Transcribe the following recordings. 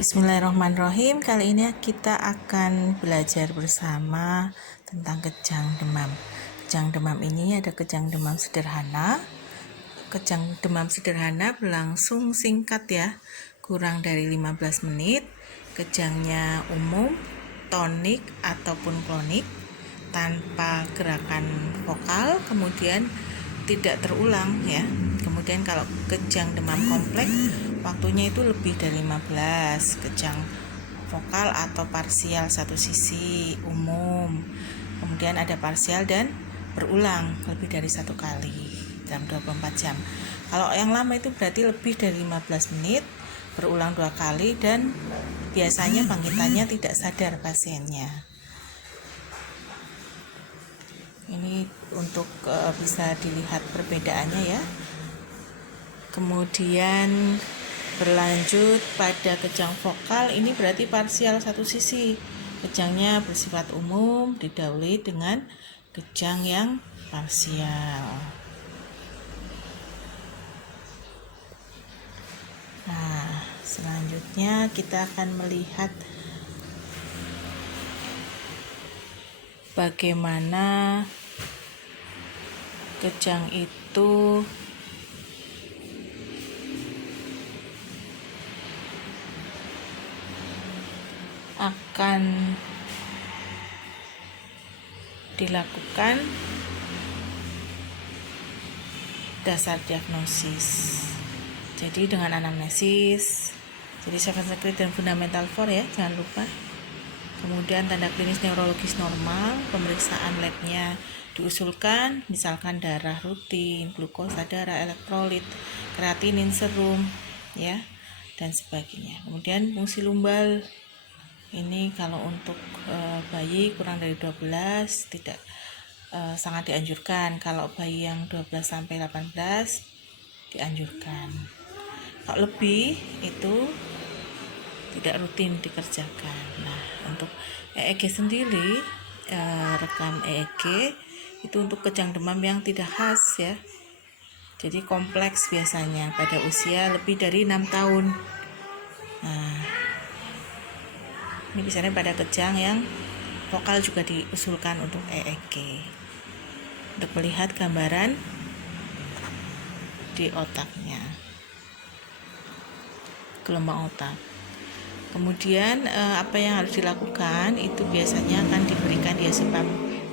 Bismillahirrahmanirrahim. Kali ini kita akan belajar bersama tentang kejang demam. Kejang demam ini ada kejang demam sederhana. Kejang demam sederhana berlangsung singkat ya, kurang dari 15 menit. Kejangnya umum, tonik ataupun klonik, tanpa gerakan vokal, kemudian tidak terulang ya. Kemudian kalau kejang demam kompleks waktunya itu lebih dari 15. Kejang vokal atau parsial satu sisi umum, kemudian ada parsial dan berulang lebih dari satu kali dalam 24 jam. Kalau yang lama itu berarti lebih dari 15 menit, berulang 2 kali, dan biasanya bangkitannya tidak sadar pasiennya. Ini untuk bisa dilihat perbedaannya ya. Kemudian berlanjut pada kejang vokal, ini berarti parsial satu sisi. Kejangnya bersifat umum didahului dengan kejang yang parsial. Nah, selanjutnya kita akan melihat bagaimana kejang itu akan dilakukan dasar diagnosis. Jadi dengan anamnesis, jadi 7 secret dan fundamental 4 ya, jangan lupa. Kemudian tanda klinis neurologis normal, pemeriksaan labnya diusulkan, misalkan darah rutin, glukosa darah, elektrolit, kreatinin serum ya, dan sebagainya. Kemudian fungsi lumbal, ini kalau untuk bayi kurang dari 12 tidak sangat dianjurkan. Kalau bayi yang 12 sampai 18 dianjurkan. Kalau lebih itu tidak rutin dikerjakan. Nah, untuk EEG sendiri, rekam EEG itu untuk kejang demam yang tidak khas ya. Jadi kompleks biasanya pada usia lebih dari 6 tahun. Nah, ini biasanya pada kejang yang vokal juga diusulkan untuk EEG. Untuk melihat gambaran di otaknya, gelombang otak. Kemudian apa yang harus dilakukan itu biasanya akan diberikan diazepam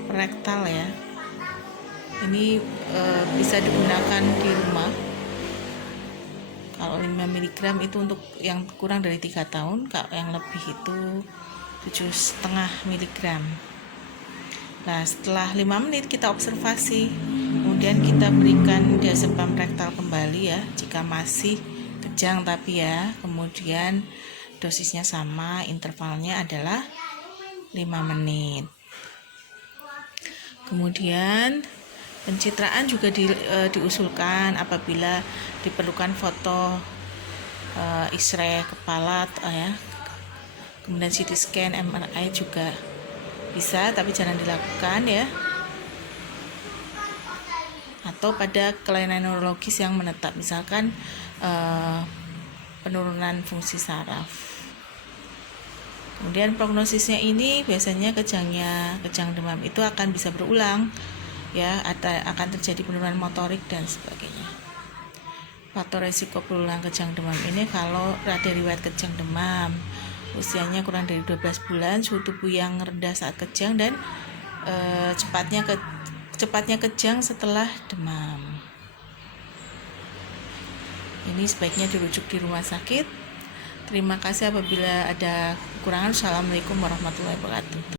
rektal ya. Ini bisa digunakan di rumah. Kalau 5 mg itu untuk yang kurang dari 3 tahun, kalau yang lebih itu 7,5 mg. Nah, setelah 5 menit kita observasi, kemudian kita berikan diazepam rektal kembali ya, jika masih kejang tapi ya. Kemudian dosisnya sama, intervalnya adalah 5 menit. Kemudian pencitraan juga diusulkan apabila diperlukan foto X-ray kepala ya. Kemudian CT scan, MRI juga bisa, tapi jangan dilakukan ya. Atau pada kelainan neurologis yang menetap, misalkan penurunan fungsi saraf. Kemudian prognosisnya ini biasanya kejang demam itu akan bisa berulang ya, akan terjadi penurunan motorik dan sebagainya. Faktor resiko berulang kejang demam ini kalau ada riwayat kejang demam, usianya kurang dari 12 bulan, suhu tubuh yang rendah saat kejang, dan cepatnya kejang setelah demam. Ini sebaiknya dirujuk di rumah sakit. Terima kasih apabila ada kekurangan. Assalamualaikum warahmatullahi wabarakatuh.